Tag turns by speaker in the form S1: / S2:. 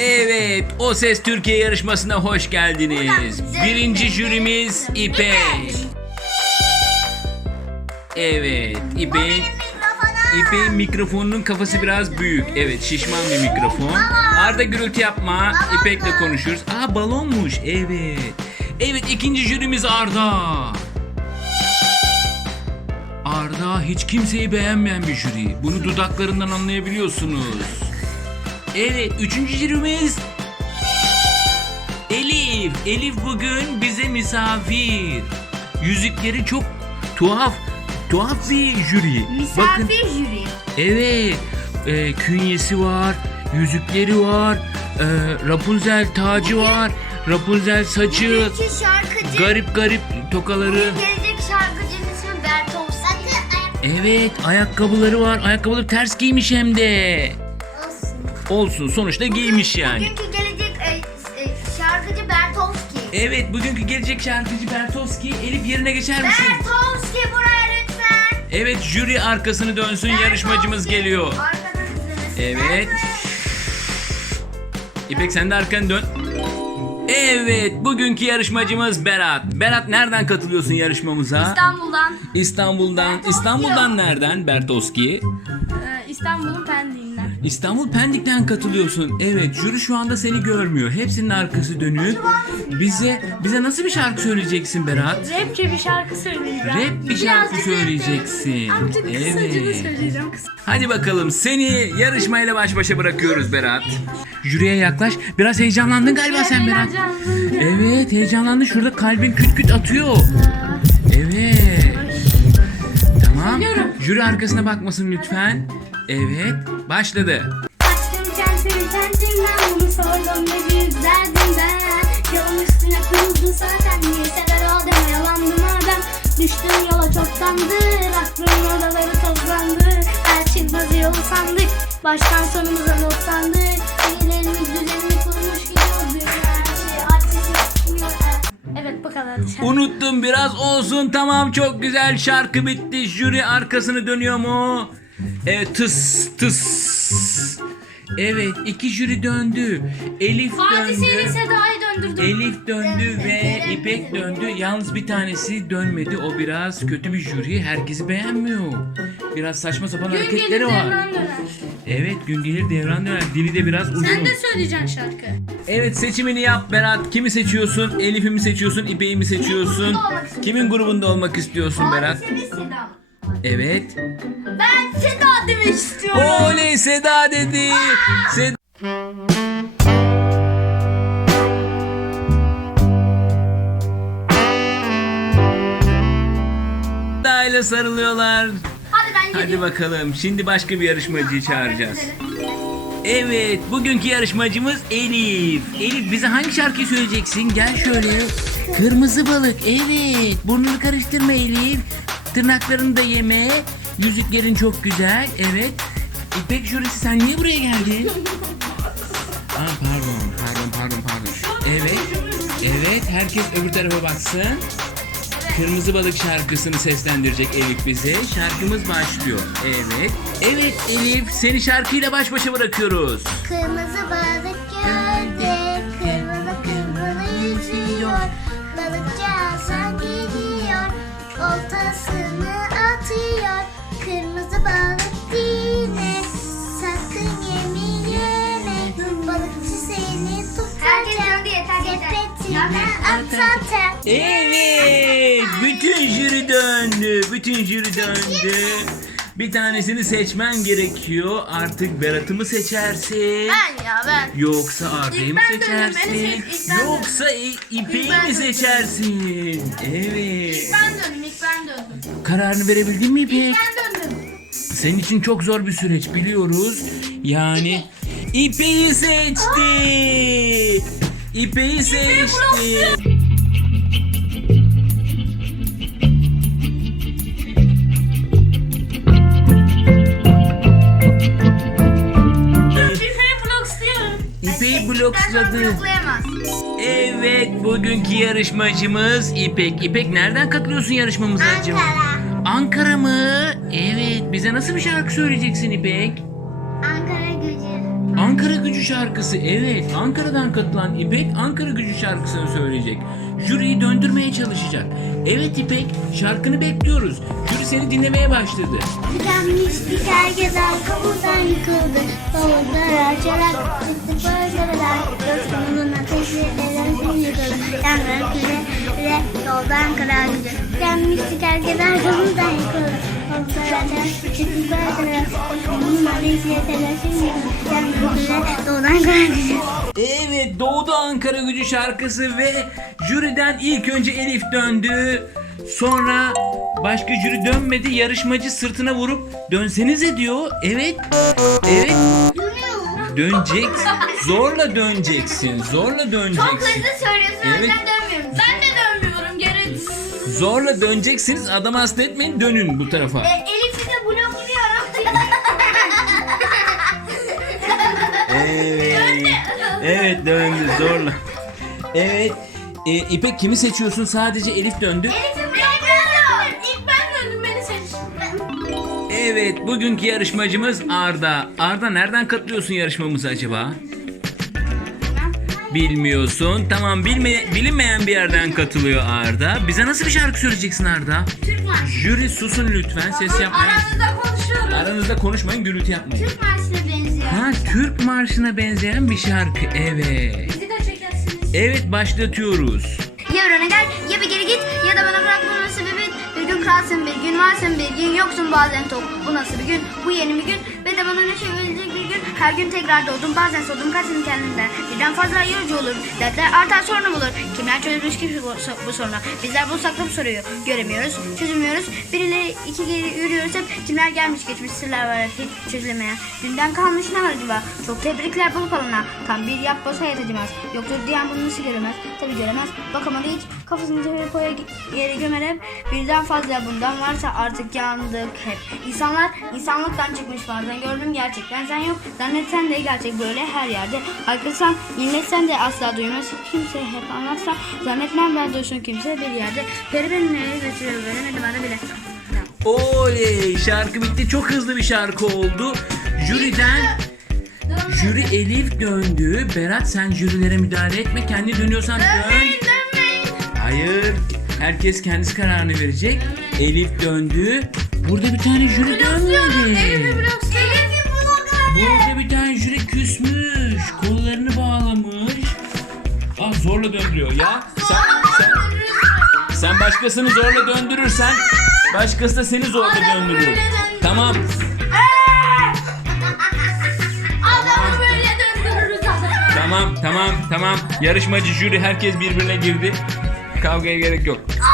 S1: Evet, O Ses Türkiye yarışmasına hoş geldiniz. Birinci jürimiz İpek. Evet, İpek'in mikrofonunun kafası biraz büyük. Evet, şişman bir mikrofon. Arda gürültü yapma, İpek'le konuşuruz. Aa, balonmuş, evet. Evet, ikinci jürimiz Arda. Arda hiç kimseyi beğenmeyen bir jüri. Bunu dudaklarından anlayabiliyorsunuz. Evet, üçüncü jürimiz Elif. Elif bugün bize misafir. Yüzükleri çok tuhaf bir jüri.
S2: Misafir jüri.
S1: Evet, künyesi var, yüzükleri var, Rapunzel tacı var, Rapunzel saçı,
S2: Bugünkü şarkıcı.
S1: garip tokaları.
S2: Bugün gelecek şarkıcının ismi Bertolt.
S1: Evet, ayakkabıları var. Ayakkabıları ters giymiş hem de. Olsun, sonuçta giymiş yani.
S2: Bugünkü gelecek şarkıcı Bertolski.
S1: Evet, bugünkü gelecek şarkıcı Bertolski. Elif, yerine geçer misin?
S2: Bertolski buraya lütfen.
S1: Evet, jüri arkasını dönsün, yarışmacımız geliyor.
S2: Arkadan izlemesin.
S1: Evet. İpek, sen de arkanı dön. Evet, bugünkü yarışmacımız Berat. Berat, nereden katılıyorsun yarışmamıza?
S2: İstanbul'dan.
S1: İstanbul'dan. İstanbul'dan nereden Bertolski?
S2: İstanbul'un Pendik'inden.
S1: İstanbul Pendik'ten katılıyorsun. Evet, jüri şu anda seni görmüyor. Hepsinin arkası dönük. Bize nasıl bir şarkı söyleyeceksin Berat?
S2: Rapçe bir şarkı söyleyeceğim.
S1: Rap bir şarkı söyleyeceksin. Evet.
S2: Söyleyeceğim.
S1: Hadi bakalım, seni yarışmayla baş başa bırakıyoruz Berat. Jüriye yaklaş. Biraz heyecanlandın galiba sen Berat. Evet, heyecanlandın. Şurada kalbin küt küt atıyor. Evet. Tamam. Jüri arkasına bakmasın lütfen. Evet, başladı.
S2: Açtım kentimden bunu sordum ne büyük derdimden. Yolun üstüne kuruldu zaten niye sever o deme yalandım adam. Düştüm yola çoktandır aklımın odaları tozlandı. Her çıkmaz yolu sandık baştan sonumuza notlandık. Ellerimiz düzenini kurmuş gidiyordu. Her şey artık. Evet bu kadar.
S1: Unuttum, biraz olsun. Tamam, çok güzel, şarkı bitti. Jüri arkasını dönüyor mu? Evet, tıs. Evet, iki jüri döndü. Elif
S2: Hadise ile
S1: döndü.
S2: Seda'yı döndürdüm.
S1: Elif döndü ve İpek döndü. Yalnız bir tanesi dönmedi. O biraz kötü bir jüri. Herkesi beğenmiyor. Biraz saçma sapan hareketleri var. Evet, gün gelir devran döner. Dili de biraz uzun.
S2: Sen de söyleyeceksin şarkı.
S1: Evet, seçimini yap Berat. Kimi seçiyorsun? Elif'i mi seçiyorsun? İpek'i mi seçiyorsun? Kimin grubunda olmak istiyorsun Berat?
S2: Hadise ve Seda.
S1: Evet.
S2: Ben Seda demek istiyorum.
S1: Oley, Seda dedi. Seda ile sarılıyorlar. Hadi bakalım. Şimdi başka bir yarışmacıyı çağıracağız. Evet, bugünkü yarışmacımız Elif. Elif, bize hangi şarkıyı söyleyeceksin? Gel şöyle. Kırmızı balık. Evet. Burnunu karıştırma Elif. Tırnaklarını da yeme. Yüzüklerin çok güzel. Evet. İpek jürisi, sen niye buraya geldin? Aa, pardon. Evet, herkes öbür tarafa baksın. Kırmızı Balık şarkısını seslendirecek Elif bize. Şarkımız başlıyor. Evet Elif, seni şarkıyla baş başa bırakıyoruz.
S2: Kırmızı balık gölde, kırmızı yüzüyor. Balıkçı Hasan geliyor, oltasını atıyor. Kırmızı balık yine, sakın yeme. Balıkçı seni tutacak, sepetine atacak.
S1: Evet, bütün jüri döndü. Bir tanesini seçmen gerekiyor. Artık Berat'ı mı seçersin?
S2: Ben.
S1: Yoksa Arda'yı mı
S2: İlk ben döndüm,
S1: seçersin?
S2: beni seç, ilk ben
S1: Yoksa İpek'i
S2: ben
S1: mi
S2: döndüm.
S1: seçersin? Evet.
S2: İlk ben döndüm.
S1: Kararını verebildin mi İpek?
S2: Ben döndüm.
S1: Senin için çok zor bir süreç, biliyoruz. Yani İpek'i seçti. İpek'i seçti. İpek'i bloksladı. Evet, bugünkü yarışmacımız İpek. İpek, nereden katılıyorsun yarışmamıza acaba? Ankara mı? Evet, bize nasıl bir şarkı söyleyeceksin İpek?
S2: Ankara gücü.
S1: Ankara Gücü şarkısı. Evet, Ankara'dan katılan İpek Ankara Gücü şarkısını söyleyecek. Jüriyi döndürmeye çalışacak. Evet İpek, şarkını bekliyoruz. Jüri seni dinlemeye başladı.
S2: Tükenmiştik herkesten kapıdan yıkıldı. Bavullar açarak çıktık başarılar. Dostluğunun ateşi elensin yıkıldı. Yangın küre yoldan kırar gücü. Tükenmiştik herkesten kapıdan yıkıldı. Bavullar açarak çıktık başarılar. Dostluğunun ateşi elensin yıkıldı. Yangın küre yoldan kırar gücü.
S1: Evet, doğdu Ankara Gücü şarkısı ve jüriden ilk önce Elif döndü. Sonra başka jüri dönmedi. Yarışmacı sırtına vurup dönsenize diyor. Evet. Evet. Dönecek. Zorla döneceksin. Zorla döneceksin.
S2: Çok hızlı söylüyorsun, o
S1: Evet.
S2: yüzden dönmüyorum. Ben de dönmüyorum. Geri.
S1: Zorla döneceksiniz. Adam hasta etmeyin. Dönün bu tarafa.
S2: Elif'i de blokluyorum.
S1: Evet. Evet, döndü zorla. Evet. İpek kimi seçiyorsun? Sadece Elif döndü.
S2: Elif'i blokluyorum. İlk ben döndüm, beni seçtim.
S1: Evet, bugünkü yarışmacımız Arda. Arda, nereden katılıyorsun yarışmamıza acaba? Bilmiyorsun. Tamam, bilinmeyen bir yerden katılıyor Arda. Bize nasıl bir şarkı söyleyeceksin Arda?
S2: Türk marşı.
S1: Jüri susun lütfen, ses yapmayın.
S2: Aranızda konuşuyoruz.
S1: Aranızda konuşmayın, gürültü yapmayın.
S2: Türk marşına benziyor.
S1: Ha, Türk marşına benzeyen bir şarkı. Evet.
S2: Bizi de çekersiniz.
S1: Evet, başlatıyoruz.
S2: Ya öne gel, ya bir geri git, ya da bana bırak, bu nasıl bir gün? Bir gün kralsın, bir gün varsın, bir gün yoksun, bazen tok. Bu nasıl bir gün? Bu yeni bir gün ve de bana neşe verecek bir gün. Her gün tekrar doğdum, bazen soğudum, kaçtım kendimden. Birden fazla yorucu olur, dertler artar sonra bulur. Kimler çözmüş ki bu sorunu? Bizler bulsak da bu soruyu göremiyoruz, çözümüyoruz. Birileri iki geri yürüyoruz hep. Kimler gelmiş geçmiş, sırlar var hiç çözülemeyen. Dünden kalmış ne var acaba? Çok tebrikler bulup alına. Tam bir yapboz hayat acımaz. Yoktur diyen bunu nasıl göremez? Tabii göremez. Bakamadı hiç. Kafasını çevirip koya yere gömer hep. Birden fazla bundan varsa artık yandık hep. İnsanlar insanlıktan çıkmış bazen gördüm gerçekten sen yok. Zannetsen de gerçek böyle her yerde. Haykırsan inletsen de asla duymaz kimse hep anlatsa. Zannetmem ben duysun kimse bir yerde. Peri beni nereye götürüyor veremedi bana bile.
S1: Oley, şarkı bitti. Çok hızlı bir şarkı oldu. Jüri Elif döndü. Berat, sen jürilere müdahale etme. Kendi dönüyorsan dön.
S2: Dönmeyin.
S1: Hayır. Herkes kendisi kararını verecek. Elif döndü. Burada bir tane jüri dönmedi. Burada bir tane jüri küsmüş. Kollarını bağlamış. Ah, zorla döndürüyor ya. Sen başkasını zorla döndürürsen başkası da seni zorla döndürür. Tamam.
S2: Adamı böyle döndürürüz adamı.
S1: Tamam. Yarışmacı jüri herkes birbirine girdi. Kavgaya gerek yok.